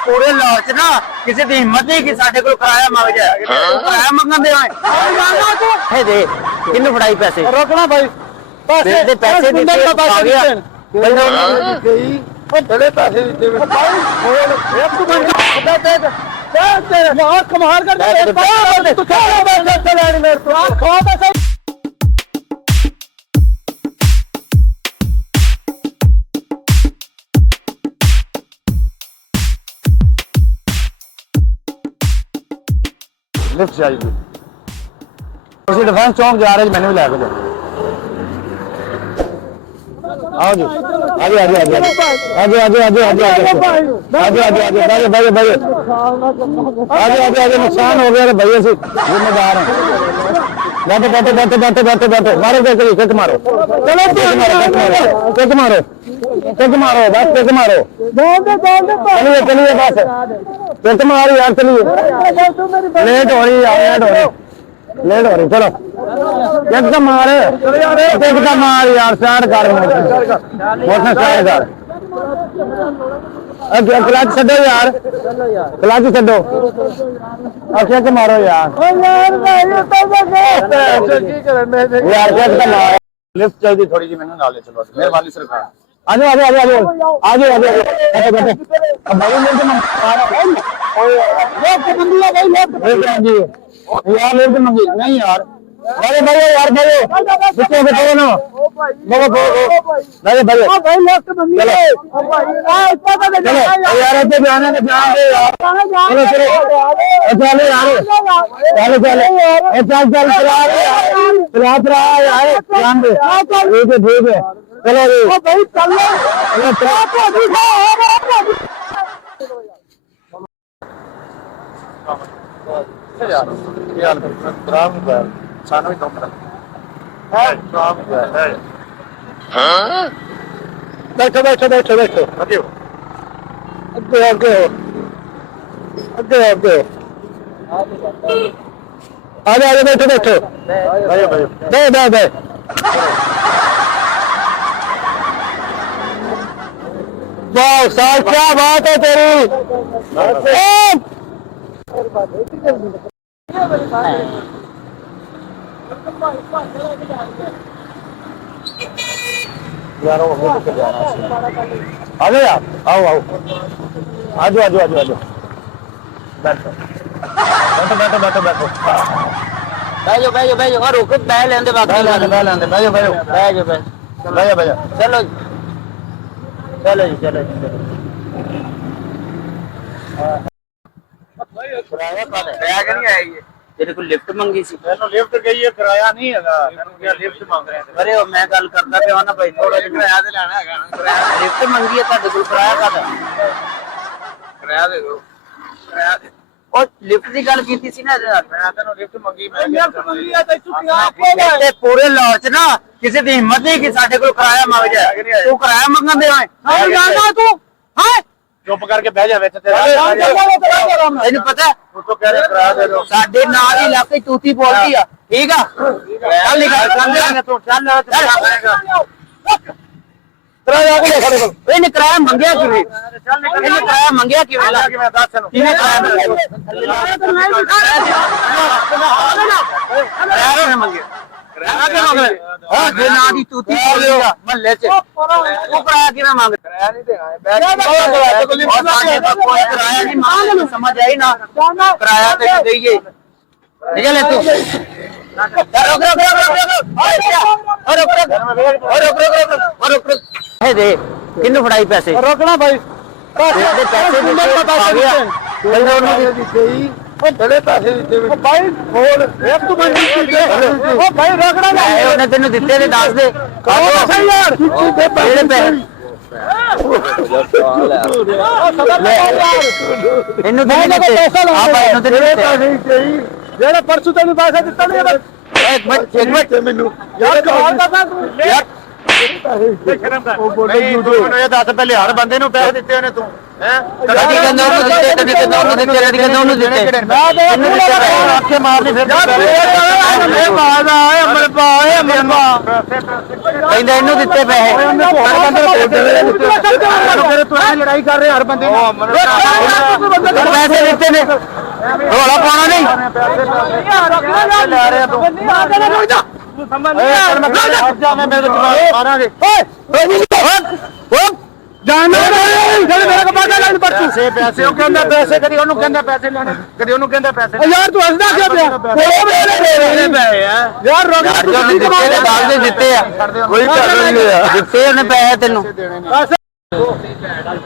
पूरे लाच ना किसी की हिम्मत नहीं कि साडे को किराया मंग जाए किराया मंगन दे किन्नू फड़ाई पैसे रोकना भाई पैसे पैसे बड़े पैसे कमाल कर लिफ्ट चाहिए उसी डिफेंस चौक जा रहे मैंने भी लैके जाओ आओ जी आगे आगे आगे आगे आगे आगे आगे आगे आगे आगे आगे भाई भाई आगे आगे आगे नुकसान हो गया भैया से जिम्मेदार हैं बैठो बैठो बैठो बैठो बैठो बैठो मारो देखो किक मारो चलो किक मारो किक मारो बस किक मारो चलिए चलिए बस किक मारो यार चलिए लेट हो रही है लेट हो रही चलो किक का मार यार स्टार्ट कर मोटर स्टार्ट कर क्लच छो यार क्लच छो किक मारो यार किक का मार लिफ्ट चाहिए थोड़ी जी मैंने नाले चलो मेहरबानी सरकार आजो आजो आजो आजो आजो आजो बैठो बैठो भाई लेफ्ट मंगी यार लेफ्ट मंगी नहीं यार अरे भैया यार भैया पीछे बैठो ना बाबा भाई भाई भाई लेफ्ट मंगी चलो यार ऐसे ध्यान दे यार चलो चलो चलो यार चलो चलो चल चल चला यार ध्यान दे ठीक है चलो भाई चल यार खराब है साना भी कम है खराब है हां बैठो बैठो बैठो बैठो आगे आगे आगे आगे आगे आगे बैठो बैठो भाई भाई दे दे दे वाह साहब क्या बात है तेरी यार आ जाओ यार आओ आओ आजो आजो आजो आजो बैठो बैठो बैठो बैठो बैठो बैठो बैठो बैठो और रुको बैठ लेंदे बाकी बैठ लेंदे बैठो बैठो बैठो बैठो बैठो चलो चलो जी चलो किराया नहीं आया ये तेरे को लिफ्ट मंगी सी मैंने लिफ्ट गई है किराया नहीं हैगा मैंने लिफ्ट मांग रहे थे अरे मैं गल करदा पिया ना भाई थोड़ा जिहा किराया ते लेना हैगा किराया लिफ्ट मंगी है ਤੁਹਾਡੇ ਕੋਲ किराया ਕਾਦਾ किराया दे दो किराया दे ਉਹ ਲਿਫਟ ਦੀ ਗੱਲ ਕੀਤੀ ਸੀ ਨਾ ਮੈਂ ਤੈਨੂੰ ਲਿਫਟ ਮੰਗੀ ਮੈਂ ਲਿਫਟ ਮੰਗੀ ਆ ਤੇ ਛੁੱਟੀਆਂ ਤੇ ਪੂਰੇ ਲਾਹੌਰ ਚ ਨਾ ਕਿਸੇ ਦੀ ਹਿੰਮਤ ਨਹੀਂ ਕਿ ਸਾਡੇ ਕੋਲ ਕਿਰਾਇਆ ਮੰਗ ਜਾਏ ਤੂੰ ਕਿਰਾਇਆ ਮੰਗਣ ਦੇ ਆਏ ਹਾਂ ਜਾਣਾ ਤੂੰ ਹਾਂ चुप करके बह जा तेन पता तो कह रहे किराया दे दो साडे नाल ही इलाके तूती बोलती है ठीक है चल निकल तू चल किराया को खड़े को इने किराया मंगया किवे चल निकल इने किराया मंगया किवे ला के मैं दस किने किराया मंगया किराया मंगया हां जे ना दी तूती बोलेगा महल्ले च वो किराया किना मांग किराया नहीं देगा कोई किराया नहीं मांग समझ आई ना किराया दे दईए निकल तू रुक रुक रुक रुक दे किन्नू फड़ाई पैसे रोकना भाई बड़े पैसे भाई भाई रोकना तेन दिते दस दे यार परसों तेन पैसा दिता नहीं मैनू यार ਉਹ ਬੋਲੇ ਮੈਨੂੰ ਇਹ ਦੱਸ ਪਹਿਲੇ ਹਰ ਬੰਦੇ ਨੂੰ ਪੈਸੇ ਦਿੱਤੇ ਉਹਨੇ ਤੂੰ ਹੈ ਕਦੀ ਕਹਿੰਦਾ ਉਹਨੂੰ ਦਿੱਤੇ, ਕਦੀ ਕਹਿੰਦਾ ਉਹਨੂੰ ਦਿੱਤੇ, ਕਦੀ ਕਹਿੰਦਾ ਉਹਨੂੰ ਦਿੱਤੇ। ਆਖੇ ਮਾਰਨੀ ਫਿਰ ਕਹਿੰਦਾ ਇਹਨੂੰ ਦਿੱਤੇ ਪੈਸੇ। ਤੂੰ ਲੜਾਈ ਕਰ ਰਿਹਾ ਹਰ ਬੰਦੇ ਨੂੰ ਪੈਸੇ ਦਿੱਤੇ ਨੇ, ਰੋਲਾ ਪਾਉਣਾ ਨਹੀਂ। ਲੈ ਰਿਹਾ ਤੂੰ ਪੈਸੇ ਉਹ ਕਹਿੰਦਾ ਪੈਸੇ ਕਦੀ ਉਹਨੂੰ ਕਹਿੰਦਾ ਪੈਸੇ ਲੈਣੇ ਕਦੀ ਉਹਨੂੰ ਕਹਿੰਦਾ ਪੈਸੇ ਯਾਰ ਤੂੰ ਹੱਸਦਾ ਕਿਉਂ ਪਿਆ ਯਾਰ ਰੋਕ ਦਿੱਤੇ ਆ, ਕੋਈ ਕਰ ਨਹੀਂ ਆ ਦਿੱਤੇ ਉਹਨੇ ਪੈਸੇ ਤੈਨੂੰ।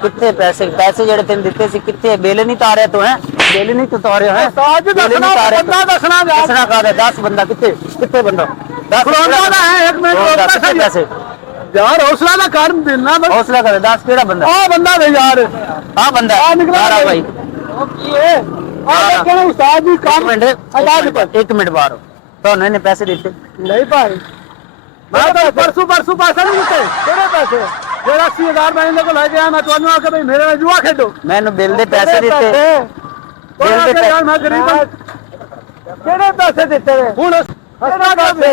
ਕਿੱਥੇ ਪੈਸੇ? ਪੈਸੇ ਜਿਹੜੇ ਤੈਨੂੰ ਦਿੱਤੇ ਸੀ ਕਿੱਥੇ? ਬਿੱਲ ਨਹੀਂ ਤਾਰਿਆ ਤੂੰ ਹੈ? ਬਿੱਲ ਨਹੀਂ ਤੂੰ ਤਾਰਿਆ ਹੈ? ਦੱਸਣਾ ਕਾਹਦਾ? 10 ਬੰਦਾ ਕਿੱਥੇ? ਕਿੱਥੇ ਬੰਦਾ? 10 ਹੈ 1 ਮਿੰਟ ਪੈਸੇ ਯਾਰ ਹੌਸਲਾ ਦਾ ਕਾਰਨ ਦੇਣਾ ਹੌਸਲਾ ਕਰ। 10 ਕਿਹੜਾ ਬੰਦਾ? ਆ ਬੰਦਾ ਵੇ ਯਾਰ ਆ ਬੰਦਾ ਸਾਰਾ ਭਾਈ। ਆ ਕਿਹੜਾ ਉਸਤਾਦ ਜੀ ਕੰਮ ਇੱਕ ਮਿੰਟ ਬਾਹਰ ਤੁਹਾਨੂੰ ਇਹਨੇ ਪੈਸੇ ਦਿੱਤੇ? ਨਹੀਂ ਭਾਈ ਮੈਂ ਤਾਂ ਪਰਸੋਂ ਪੈਸੇ ਨਹੀਂ ਦਿੱਤੇ। ਕਿਹੜੇ ਪੈਸੇ? ਜਿਹੜਾ 80000 ਮੈਂ ਇਹਨਾਂ ਕੋਲ ਲੈ ਕੇ ਆਇਆ ਮੈਂ ਤੁਹਾਨੂੰ ਆ ਕੇ ਭਾਈ ਮੇਰੇ ਨਾਲ ਜੂਆ ਖੇਡੋ। ਮੈਨੂੰ ਬਿੱਲ ਦੇ ਪੈਸੇ ਦਿੱਤੇ। ਬਿੱਲ ਦੇ ਪੈਸੇ ਮੈਂ ਗਰੀਬ ਕਿਹੜੇ ਪੈਸੇ ਦਿੱਤੇ ਹੁਣ ਪੈਸੇ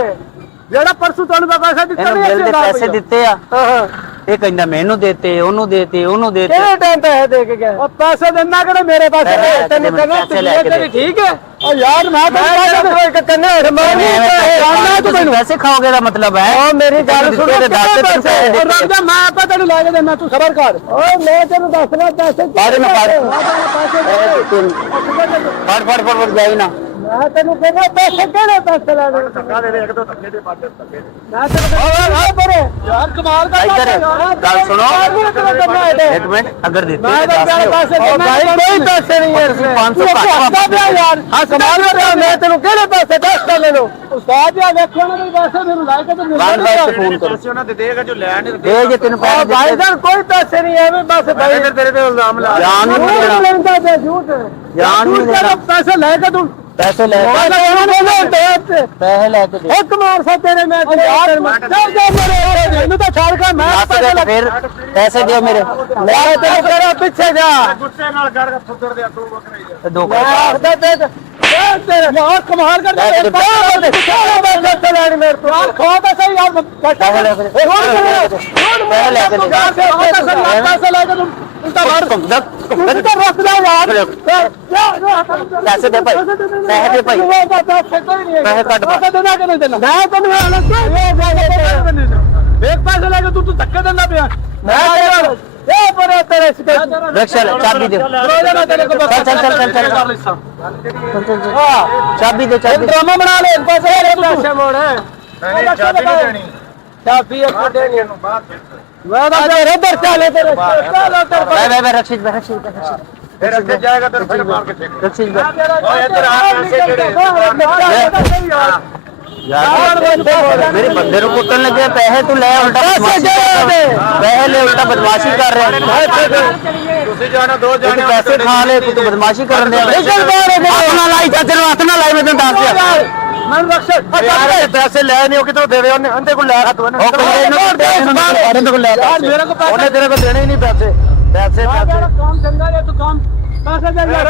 ਜਿਹੜਾ ਪਰਸੋਂ ਤੁਹਾਨੂੰ ਮੈਂ ਪੈਸੇ ਦਿੱਤੇ ਇਹਨੂੰ ਬਿੱਲ ਦੇ ਪੈਸੇ ਦਿੱਤੇ ਆ। ਇਹ ਕਹਿੰਦਾ ਮੈਨੂੰ ਦੇਤੇ, ਉਹਨੂੰ ਦੇਤੇ, ਉਹਨੂੰ ਦੇਤੇ। ਕਿਹੜੇ ਟਾਈਮ ਪੈਸੇ ਦੇ ਕੇ ਗਿਆ? ਉਹ ਪੈਸੇ ਦੇਣਾ ਕਿਹੜੇ ਮੇਰੇ ਪਾਸੇ ਤੈਨੂੰ ਕਹਿੰਦਾ ਤੇਰੀ ਠੀਕ ਹੈ। ਉਹ ਯਾਰ ਮੈਂ ਤਾਂ ਇੱਕ ਕੰਨੇ ਤੁਸੀਂ ਪੈਸੇ ਖਾਓਗੇ ਦਾ ਮਤਲਬ ਹੈ? ਉਹ ਮੇਰੀ ਗੱਲ ਸੁਣ ਰੁਕ ਜਾ ਮੈਂ ਆਪੇ ਤੈਨੂੰ ਲੈ ਕੇ ਦੇਣਾ ਤੂੰ ਸਬਰ ਕਰ। ਓਏ ਮੈਂ ਤੈਨੂੰ ਦੱਸਣਾ ਪੈਸੇ ਫੜ ਜਾਈ ਨਾ। ਮੈਂ ਤੈਨੂੰ ਕਹਿੰਦਾ ਪੈਸੇ ਕਿਹੜੇ ਪੈਸੇ ਲੈਣੇ? ਧੱਕਾ ਦੇ ਇੱਕ ਦੋ ਧੱਕੇ ਦੇ ਬਾਅਦ ਧੱਕੇ ਮੈਂ ਤੈਨੂੰ ਯਾਰ ਕਮਾਲ ਕਰਦਾ ਗੱਲ ਸੁਣੋ ਇੱਕ ਮਿੰਟ। ਅਗਰ ਦਿੱਤੇ ਮੈਂ ਤਾਂ ਪੈਸੇ ਭਾਈ ਕੋਈ ਪੈਸੇ ਨਹੀਂ ਹੈ 500 ਯਾਰ ਹਾਂ ਕਮਾਲ ਕਰਦਾ। ਮੈਂ ਤੈਨੂੰ ਕਿਹੜੇ ਪੈਸੇ ਦੱਸ ਲੈ ਲੋ ਉਸਤਾਦ ਆ ਵੇਖੋ ਨਾ ਪੈਸੇ ਮੈਨੂੰ ਲੈ ਕੇ ਤੇ ਫੋਨ ਕਰੋ। ਪੈਸੇ ਉਹਨਾਂ ਦੇ ਦੇਗਾ ਜੋ ਲੈਣ ਦੇ ਜੇ ਤੈਨੂੰ ਪੈਸੇ ਭਾਈ ਜਾਨ ਕੋਈ ਪੈਸੇ ਨਹੀਂ ਐਵੇਂ ਬਸ ਭਾਈ ਤੇਰੇ ਤੇ ਇਲਜ਼ਾਮ ਲਾ ਜਾਨ ਨਹੀਂ ਦੇਣਾ, ਲੈਂਦਾ ਤੇ ਝੂਠ ਜਾਨ ਨਹੀਂ ਦੇਣਾ। ਪੈਸੇ ਲੈ ਕੇ ਤੂੰ ਪੈਸੇ ਲੈ ਪੈਸੇ ਲੈ ਕੇ ਦੇ। ਇੱਕ ਮਾਰ ਸਾ ਤੇਰੇ ਮੈਂ ਯਾਰ ਮੈਨੂੰ ਤਾਂ ਛਾੜ ਕੇ ਮੈਂ ਪੈਸੇ ਲੈ ਫਿਰ ਪੈਸੇ ਦਿਓ ਮੇਰੇ। ਲੈ ਤੈਨੂੰ ਕਿਹੜਾ ਪਿੱਛੇ ਜਾ ਗੁੱਸੇ ਨਾਲ ਕਰ ਫੁੱਦਰ ਦੇ ਤੂੰ ਬੱਕਰੀ ਤੇ ਦੋ ਮੈਂ ਆਖਦਾ ਤੇ ਤੇਰੇ ਯਾਰ ਕਮਾਲ ਕਰਦਾ ਪੈਸੇ ਲੈਣ ਮੇਰੇ ਤੋਂ ਯਾਰ ਖੋ ਤਾਂ ਸਹੀ ਯਾਰ ਪੈਸੇ ਲੈ ਕੇ ਦੇ। ਹੁਣ ਲੈ ਕੇ ਦੇ। ਪੈਸੇ ਲੈ ਕੇ ਤੂੰ ਉਲਟਾ ਮਾਰ ਉਲਟਾ ਰੱਖ ਲੈ ਯਾਰ ਪੈਸੇ ਦੇ ਭਾਈ, ਪੈਸੇ ਦੇ ਭਾਈ। ਪੈਸੇ ਕੱਢ ਪਾ। ਪੈਸੇ ਦੇਣਾ ਕਿ ਨਹੀਂ ਦੇਣਾ? ਮੈਂ ਤੈਨੂੰ ਇੱਕ ਪੈਸੇ ਲੈ ਕੇ ਤੂੰ ਧੱਕੇ ਦਿੰਦਾ ਪਿਆ। ਮੈਂ ਇਹ ਪਰੇ ਤੇਰੇ ਰਕਸ਼ਾ ਲੈ, ਚਾਬੀ ਦੇ। ਚੱਲ ਚਾਬੀ ਦੇ, ਚਾਬੀ। ਡਰਾਮਾ ਬਣਾ ਲੈ ਪੈਸੇ ਪੈਸੇ ਮੋੜ ਚਾਬੀ ਨਹੀਂ ਦੇਣੀ ਚਾਬੀ ਇੱਕ ਦੇਣੀ ਇਹਨੂੰ ਬਾਅਦ ਮੈਂ ਤਾਂ ਤੇਰੇ ਦਰ ਚਾਲੇ ਤੇਰੇ ਵੇ ਰਕਸ਼ਿਤ ਫਿਰ ਅੱਗੇ ਜਾਏਗਾ ਤੇ ਫਿਰ ਮਾਰ ਕੇ ਦੇਖ ਰਕਸ਼ਿਤ ਓਏ ਇੱਧਰ ਆ ਪੈਸੇ ਕਿਹੜੇ ਯਾਰ ਮੇਰੇ ਬੰਦੇ ਨੂੰ ਕੁੱਟਣ ਲੱਗੇ। ਪੈਸੇ ਤੂੰ ਲੈ ਉਲਟਾ ਪੈਸੇ ਲੈ ਉਲਟਾ ਬਦਮਾਸ਼ੀ ਕਰ ਰਿਹਾ। ਤੁਸੀਂ ਜਾਣਾ ਦੋ ਜਾਣੇ ਪੈਸੇ ਖਾ ਲੈ ਤੂੰ ਬਦਮਾਸ਼ੀ ਕਰਨ ਦੇ। ਹੱਥ ਨਾ ਲਾਈ ਚਾਚੇ ਨੂੰ, ਹੱਥ ਨਾ ਲਾਈ। ਮੈਂ ਤੈਨੂੰ ਦੱਸ ਦਿਆਂ ਮੈਂ ਰਕਸ਼ਕ ਯਾਰ ਪੈਸੇ ਲੈ ਨਹੀਂ ਉਹ ਕਿਤੋਂ ਦੇਵੇ ਉਹਨੇ ਅੰਦੇ ਕੋਲ ਲੈ ਤੂੰ ਉਹ ਕਹਿੰਦੇ ਇਹਨੂੰ ਕੋਲ ਲੈ ਯਾਰ ਮੇਰੇ ਕੋਲ ਉਹਨੇ ਤੇਰੇ ਕੋਲ ਦੇਣੇ ਹੀ ਨਹੀਂ ਪੈਸੇ ਪੈਸੇ ਕੰਮ ਚੰਗਾ ਹੈ ਤੂੰ ਕੰਮ ਪੈਸੇ ਦੇ ਯਾਰ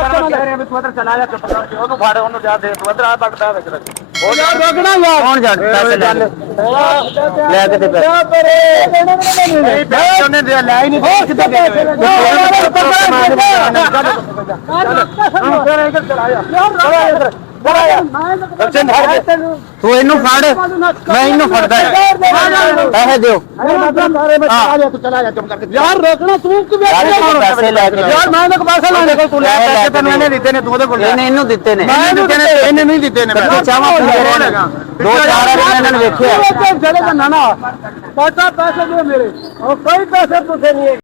ਤੂੰ ਇੱਧਰ ਚਲਾ ਜਾ ਚੁੱਪ ਕਰਕੇ ਉਹਨੂੰ ਫੜ ਉਹਨੂੰ ਜਾ ਦੇ ਤੂੰ ਇੱਧਰ ਆ ਬੜਦਾ ਵਿੱਚ ਉਹ ਯਾਰ ਰੋਕਣਾ ਯਾਰ ਕੌਣ ਜਾਣ ਪੈਸੇ ਲੈ ਲੈ ਕੇ ਦੇ ਪੈਸੇ। ਨਹੀਂ ਪੈਸੇ ਉਹਨੇ ਦੇ ਲੈ ਹੀ ਨਹੀਂ ਹੋਰ ਕਿੱਥੇ ਪੈਸੇ ਲੈ ਤੂੰ ਇਹਨੂੰ ਫੜ, ਮੈਂ ਇਹਨੂੰ ਫੜਦਾ। ਪੈਸੇ ਦਿਓ ਯਾਰ ਰੋਕਣਾ ਤੂੰ ਕਿਵੇਂ ਪੈਸੇ ਲੈ ਕੇ ਯਾਰ ਮੈਂ ਤਾਂ ਪੈਸੇ ਲੈਣੇ ਕੋਲ ਤੂੰ ਲੈ ਪੈਸੇ ਤੈਨੂੰ ਇਹਨੇ ਦਿੱਤੇ ਨੇ ਤੂੰ ਉਹਦੇ ਕੋਲ ਇਹਨੇ ਇਹਨੂੰ ਦਿੱਤੇ ਨੇ। ਇਹਨੇ ਨਹੀਂ ਦਿੱਤੇ ਨੇ ਚਾਹਾਂ ਦੋ ਚਾਰ ਵਾਰ ਇਹਨਾਂ ਨੇ ਵੇਖਿਆ। ਜਿਹੜੇ ਦਾ ਨਾ ਪੈਸੇ ਦਿਓ ਮੇਰੇ ਉਹ ਕੋਈ ਪੈਸੇ ਪੁੱਛੇ ਨਹੀਂ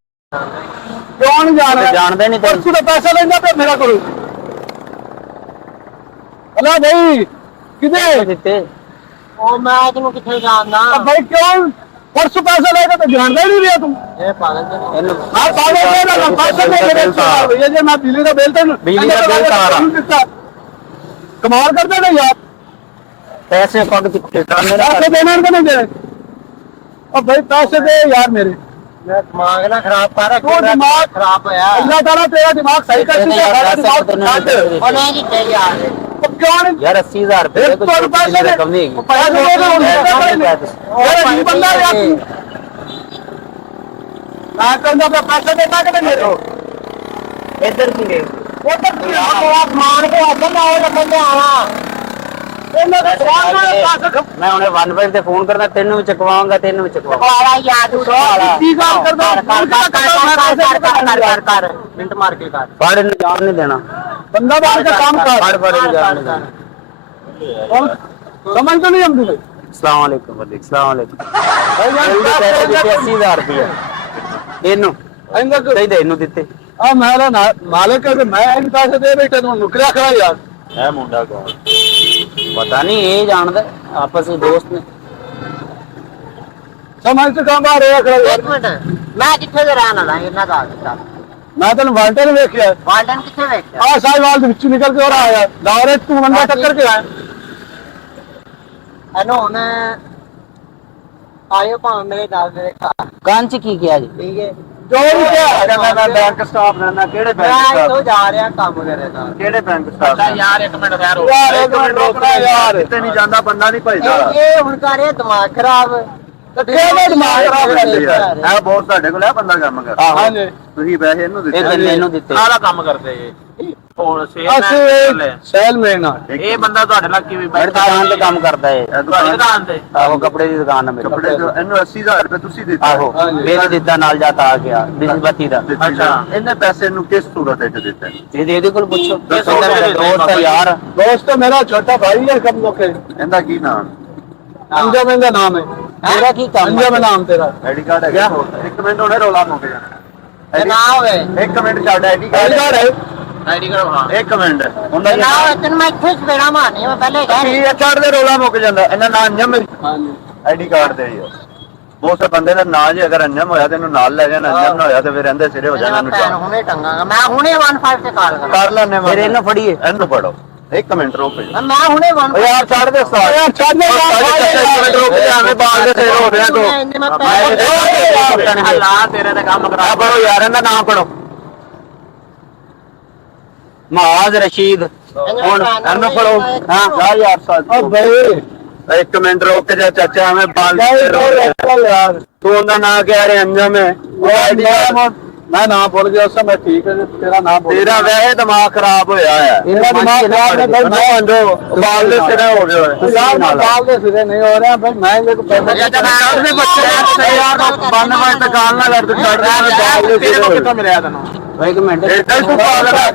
ਕੌਣ ਜਾਣਦੇ ਨਹੀਂ ਤੈਨੂੰ। ਪਰਸੂ ਦਾ ਪੈਸਾ ਲੈਂਦਾ ਪਿਆ ਮੇਰਾ ਕੋਲ ਹਲਾ ਭਾਈ ਕਿਤੇ ਦਿੱਤੇ ਉਹ ਮੈਂ ਤੈਨੂੰ ਕਿੱਥੇ ਜਾਣਦਾ ਭਾਈ ਕਿਉਂ ਪਰਸੂ ਪੈਸਾ ਲੈ ਕੇ ਤੇ ਜਾਣਦਾ ਹੀ ਨਹੀਂ ਰਿਹਾ ਤੂੰ ਇਹ ਪਾਗਲ ਇਹਨੂੰ ਆ ਪਾਗਲ ਦਾ ਪੈਸਾ ਦੇ ਮੇਰੇ ਸਾਹ ਭਈਆ ਜੇ ਮੈਂ ਬਿਜਲੀ ਦਾ ਬਿੱਲ ਤੈਨੂੰ ਬਿਜਲੀ ਦਾ ਬਿੱਲ ਤਾਰਾ ਕਮਾਲ ਕਰਦੇ ਨੇ ਯਾਰ ਪੈਸੇ ਪੱਗ ਦਿੱਤੇ ਪੈਸੇ ਦੇਣਾ ਕਿ ਨਹੀਂ ਦੇਣੇ ਉਹ ਭਾਈ ਪੈਸੇ ਦੇ ਯਾਰ ਮੇਰੇ ਮੈਂ ਦਿਮਾਗ ਨਾ ਖਰਾਬ ਕਰ ਤੂੰ ਦਿਮਾਗ ਖਰਾਬ ਹੋਇਆ ਅੱਲਾਹ ਤਾਲਾ ਤੇਰਾ ਦਿਮਾਗ ਸਹੀ ਕਰ ਦਿੱਤਾ ਸਾਡਾ ਦਿਮਾਗ ਛੱਡ ਉਹਨੇ ਦਿੱਤੇ ਯਾਰ ਉਹ ਕਿਉਂ ਨਹੀਂ ਯਾਰ 80000 ਰੁਪਏ ਇੱਕ ਤੋਂ ਪੈਸੇ ਦੇ ਰਕਮ ਨਹੀਂ ਹੈਗੀ ਪੈਸੇ ਦੇ ਯਾਰ ਇਹ ਬੰਦਾ ਯਾਰ ਮੈਂ ਕਹਿੰਦਾ ਮੈਂ ਪੈਸੇ ਦੇ ਤਾਂ ਕਿ ਮੇਰੇ ਇੱਧਰ ਕੀ ਨੇ ਉਧਰ ਕੀ ਆਪ ਮਾਰ ਕੇ ਆਪ ਨਾ ਉਹ ਬੰਦੇ ਆਵਾ ਇਹਨਾਂ ਦਾ ਸਵਾਲ ਨਾਲ ਪੈਸੇ ਮੈਂ ਉਹਨੇ 15 ਤੇ ਫੋਨ ਕਰਨਾ ਤੈਨੂੰ ਵੀ ਚਕਵਾਵਾਂਗਾ ਤੈਨੂੰ ਵੀ ਚਕਵਾਵਾਂਗਾ ਵਾਲਾ ਯਾਦ ਕੀ ਗੱਲ ਕਰਦਾ ਕਰ ਮਿੰਟ ਮਾਰ ਕੇ ਕਰ ਫੜ ਨੂੰ ਜਾਣ ਨਹੀਂ ਦੇਣਾ ਬੰਦਾ ਬਾਹਰ का काम कर ਫੜ ਨੂੰ ਜਾਣ ਨਹੀਂ ਦੇਣਾ समझ तो नहीं हम भाई अस्सलाम वालेकुम वालेकुम अस्सलाम वालेकुम भाई पैसे ਦਿੱਤੇ 80000 ਰੁਪਏ ਇਹਨੂੰ आएंगे तो ਚਾਹੀਦਾ ਇਹਨੂੰ ਦਿੱਤੇ आ मेरा मालिक है मैं इन पैसे दे बैठे तू नुकरिया खड़ा यार ਇਹ ਮੁੰਡਾ ਕੌਣ ਪਤਾ ਨਹੀਂ ਇਹ ਜਾਣਦਾ ਆਪਸ ਵਿੱਚ ਦੋਸਤ ਨੇ समझ तो काम आ रहा खड़ा यार ਮਿੰਟ ਮੈਂ ਕਿੱਥੇ ਦੇ ਰਹਿਣ ਵਾਲਾ ਇਹਨਾਂ ਦਾ ਦਿੱਤਾ मैं तेन वाल्टर वेखिया ਵਾਲਡਨ ਕਿੱਥੇ ਵੇਖਿਆ आ साहिवाल दे विचों निकल के और आया लारे तू बंदा टक्कर के आया ਇਹਨੂੰ ਹੁਣ ਆਇਓ ਭਾਵੇਂ ਮੇਰੇ ਨਾਲ ਮੇਰੇ ਘਰ ਕੰਨ ਚ ਕੀ ਕਿਹਾ ਜੀ ਠੀਕ ਹੈ जो भी क्या ਮੈਂ ਬੈਂਕ ਸਟਾਫ ਰਹਿਣਾ ਕਿਹੜੇ ਮੈਂ ਇੱਥੋਂ ਜਾ ਰਿਹਾ ਕੰਮ ਕਰੇ ਨਾਲ ਕਿਹੜੇ ਬੈਂਕ ਸਟਾਫ ਯਾਰ ਇੱਕ ਮਿੰਟ ਯਾਰ यार एक मिनट रोकना यार ਕਿਤੇ ਨਹੀਂ ਜਾਂਦਾ ਬੰਦਾ ਨਹੀਂ ਭਜਦਾ ਇਹ ਹੁਣ ਕਰੇ ਦਿਮਾਗ ਖਰਾਬ केवल दिमाग खराब कर दिया ਇਹ ਬਹੁਤ ਤੁਹਾਡੇ ਕੋਲ ਹੈ ਬੰਦਾ ਕੰਮ ਕਰਦਾ हां जी ਤੁਸੀਂ ਪੈਸੇ ਇਹਨੂੰ ਇਹ ਦਿੱਤੇ ਇਹਨੂੰ ਦਿੱਤੇ ਸਾਰਾ ਕੰਮ ਕਰਦੇ ਇਹ ਹੁਣ ਅਸੀਂ ਸੈਲ ਮੇਨਾ ਇਹ ਬੰਦਾ ਤੁਹਾਡੇ ਨਾਲ ਕਿਵੇਂ ਮੇਰੇ ਦੁਕਾਨ ਤੇ ਕੰਮ ਕਰਦਾ ਹੈ ਤੁਹਾਡੀ ਦੁਕਾਨ ਤੇ ਆਹੋ ਕੱਪੜੇ ਦੀ ਦੁਕਾਨ ਹੈ ਮੇਰੀ ਕੱਪੜੇ ਇਹਨੂੰ 80000 ਰੁਪਏ ਤੁਸੀਂ ਦਿੱਤੇ ਆਹੋ ਮੇਰੇ ਦਿੱਤਾ ਨਾਲ ਜਾਤਾ ਆ ਗਿਆ ਬਿਜਲੀ ਦਾ ਅੱਛਾ ਇਹਨੇ ਪੈਸੇ ਨੂੰ ਕਿਸ ਸੂਰਤ ਵਿੱਚ ਦਿੱਤੇ ਇਹਦੇ ਕੋਲ ਪੁੱਛੋ ਕਹਿੰਦਾ ਮੇਰਾ ਦੋਸਤ ਹੈ ਯਾਰ दोस्त मेरा छोटा भाई है कब लोग ਇਹਦਾ ਕੀ ਨਾਮ अंजम इनका नाम है ਮੇਰਾ ਕੀ ਕੰਮ अंजम है नाम तेरा ਆਈਡੀ ਕਾਰਡ ਹੈਗਾ ਇੱਕ ਮਿੰਟ ਉਹਨੇ ਰੋਲਾ ਮੁੱਕ ਜਾਣਾ ਨਾ ਹੋਵੇ ਇੱਕ ਮਿੰਟ ਛੱਡ ਆਈਡੀ आईडी कार्ड है ਆਈਡੀ ਕਾਰਡ ਹਾਂ ਇੱਕ ਮਿੰਟ ਨਾ ਹੋਵੇ ਤੈਨੂੰ ਮੈਂ ਇੱਥੇ ਸਵੇਰਾ ਮਾਰਨੀ ਮੈਂ ਪਹਿਲੇ ਕੀ ਛੱਡ ਦੇ ਰੋਲਾ ਮੁੱਕ ਜਾਂਦਾ ਇਹਨਾਂ ਨਾਂ ਅੰਜਮ हाँ जी ਆਈਡੀ ਕਾਰਡ ਦੇ ਹੀ ਬਹੁਤ ਸੇ ਬੰਦੇ ਦਾ ਨਾਂ ਜੇ ਅਗਰ ਅੰਜਮ ਹੋਇਆ ਤੇ ਇਹਨੂੰ ਨਾਲ ਲੈ ਜਾਣਾ ਅੰਜਮ ਨਾ ਹੋਇਆ ਤੇ ਫਿਰ ਇਹਦੇ ਸਿਰੇ ਹੋ ਜਾਣਾ ਭੈਣ ਹੁਣੇ ਟੰਗਾਂਗਾ ਮੈਂ ਹੁਣੇ 15 ਤੇ ਕਾਲ ਕਰਾਂ ਕਰ ਲੈਣੇ ਫਿਰ ਇਹਨੂੰ ਫੜੀਏ ਇਹਨੂੰ ਫੜੋ ਇੱਕ ਮਿੰਟ ਰੁਕ ਜਾ ਮੈਂ ਹੁਣੇ 15 ਯਾਰ ਛੱਡ ਦੇ ਸਾਲ यार छोड़ दे ਇੱਕ ਮਿੰਟ ਰੁਕ ਜਾ ਐਵੇਂ ਬਾਲ ਦੇ ਸਿਰ ਹੋ ਰਿਹਾ ਤੂੰ ਹਾਲਾਤ ਤੇਰੇ ਤੇ ਕੰਮ ਕਰਾ ਪੜੋ ਯਾਰ ਇਹਦਾ ਨਾਮ ਪੜੋ ਮਹਾਜ਼ ਰਸ਼ੀਦ ਹੁਣ ਇਹਨੂੰ ਫੜੋ ਹਾਂ ਜਾ ਯਾਰ ਸਾਲ ओ भाई ਇੱਕ ਮਿੰਟ ਰੁਕ ਜਾ ਚਾਚਾ ਐਵੇਂ ਬਾਲ ਦੇ ਸਿਰ ਹੋ ਰਿਹਾ यार ਤੂੰ ਉਹਦਾ ਨਾਂ ਕਹਿ ਰਿਹਾ ਅੰਜਮ ਹੈ ਉਹ ਆਈਡੀ मैं नाम बोल गया उस समय ठीक है तेरा नाम बोल ਤੇਰਾ ਵੈਸੇ ਦਿਮਾਗ ਖਰਾਬ ਹੋਇਆ ਹੈ मेरा दिमाग खराब है भाई मैं ਜੋ ਬਾਲ ਦੇ ਸਿਰੇ ਹੋ ਰਿਹਾ यार मैं बाल दे सीधे नहीं हो रहे हैं भाई मैं मेरे को पैसे ਛੱਡ ਦੇ ਬੱਚੇ ਯਾਰ ਬੰਨ ਵਾਂ ਤੇ ਗਾਲ ਨਾ ਲੜ ਤੂੰ ਛੱਡ ਦੇ ਬਾਲ ਦੇ ਸਿਰੇ ਹੋ ਕਿੱਥੋਂ ਮਿਲਿਆ ਤੈਨੂੰ ਇੱਕ ਮਿੰਟ ਏਦਾਂ ਹੀ ਤੂੰ ਪਾਗਲ ਹੈ ਮੈਂ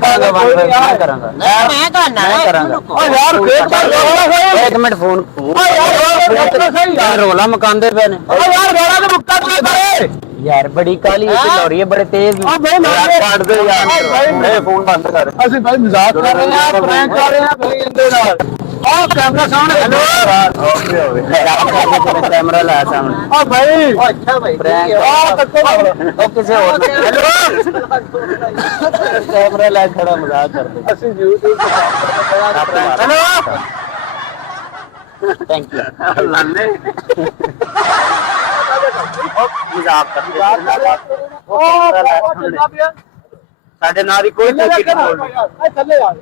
ਕਰਾਂਗਾ ਮੈਂ ਕਰਨਾ ਮੈਂ ਕਰਾਂਗਾ ओ यार फेक कर रहा है ਇੱਕ ਮਿੰਟ ਫੋਨ ओ यार सही ਯਾਰ ਰੋਲਾ ਮਕਾਉਂਦੇ ਪਏ ਨੇ ओ यार गाना तो मुक्का कर दे ਯਾਰ ਬੜੀ ਕਾਲੀ ਹੋ ਰਹੀ ਹੈ ਬੜੇ ਤੇਜ਼ ओ भाई मैं ਛੱਡ ਦੇ ਯਾਰ ਇਹ ਫੋਨ ਬੰਦ ਕਰ ਅਸੀਂ ਭਾਈ ਮਜ਼ਾਕ ਕਰ ਰਹੇ ਹਾਂ ਪ੍ਰੈਂਕ ਕਰ ਰਹੇ ਹਾਂ ਭਾਈ ਇਹਦੇ ਨਾਲ ਉਹ ਕੈਮਰਾ ਸਾਹਮਣੇ ਹੈਲੋ ਓਕੇ ਹੋਵੇ ਕੈਮਰਾ ਲਾਇਆ ਸਾਹਮਣੇ ਆ ਭਾਈ ਅੱਛਾ ਭਾਈ ਆ ਤੱਕੋ ਉਹ ਕਿਸੇ ਹੋਰ ਹੈਲੋ ਕੈਮਰਾ ਲਾ ਖੜਾ ਮਜ਼ਾਕ ਕਰਦੇ ਅਸੀਂ YouTube ਤੇ ਹੈਲੋ ਥੈਂਕ ਯੂ ਲਾਲੇ ਮਜ਼ਾਕ ਕਰਦੇ ਸਾਡੇ ਨਾਲ ਹੀ ਕੋਈ ਥੱਲੇ ਚੀਜ਼ ਜਾ ਨਹੀਂ ਬੋਲਦੀ ਥੱਲੇ ਆ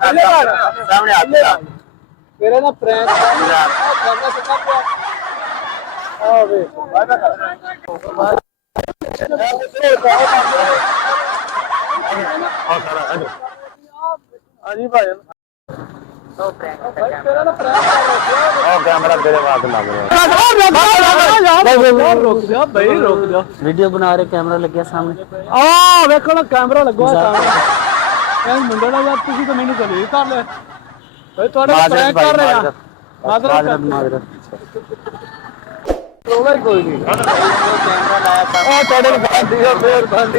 ਥੱਲੇ ਆ ਸਾਹਮਣੇ ਹੱਥ ਲਾ ਤੇਰੇ ਨਾਲ ਪ੍ਰੈਂਕ ਕੈਮਰਾ ਸਿੱਧਾ ਪਿਆ ਆ ਵੇ ਵਾਦਾ ਕਰ ਹਾਂਜੀ ਭਾਈ ਤੇਰਾ ਨਾਲ ਪ੍ਰੈਂਕ ਕਰ ਰਿਹਾ ਉਹ ਕੈਮਰਾ ਤੇਰੇ ਵਾਸਤੇ ਲੱਗ ਰਿਹਾ ਰੁਕ ਜਾ ਭਾਈ ਰੁਕ ਜਾ ਵੀਡੀਓ ਬਣਾ ਰਹੇ ਕੈਮਰਾ ਲੱਗਿਆ ਸਾਹਮਣੇ ਆ ਵੇਖੋ ਨਾ ਕੈਮਰਾ ਲੱਗਾ ਹੋਇਆ ਸਾਹਮਣੇ ਇਹ ਮੁੰਡੇ ਨਾਲ ਯਾਰ ਤੁਸੀਂ ਤਾਂ ਮੈਨੂੰ ਕਦੇ ਕਰ ਲੈ ਭਾਈ ਤੁਹਾਡੇ ਪ੍ਰੈਂਕ ਕਰ ਰਹੇ ਆ ਮਾਜ਼ਰਤ ਕੋਈ ਨਹੀਂ ਕੈਮਰਾ ਲਾਇਆ ਉਹ ਤੁਹਾਡੇ ਨਾਲ ਬੰਦੀ ਹੋ ਫੇਰ ਬੰਦੀ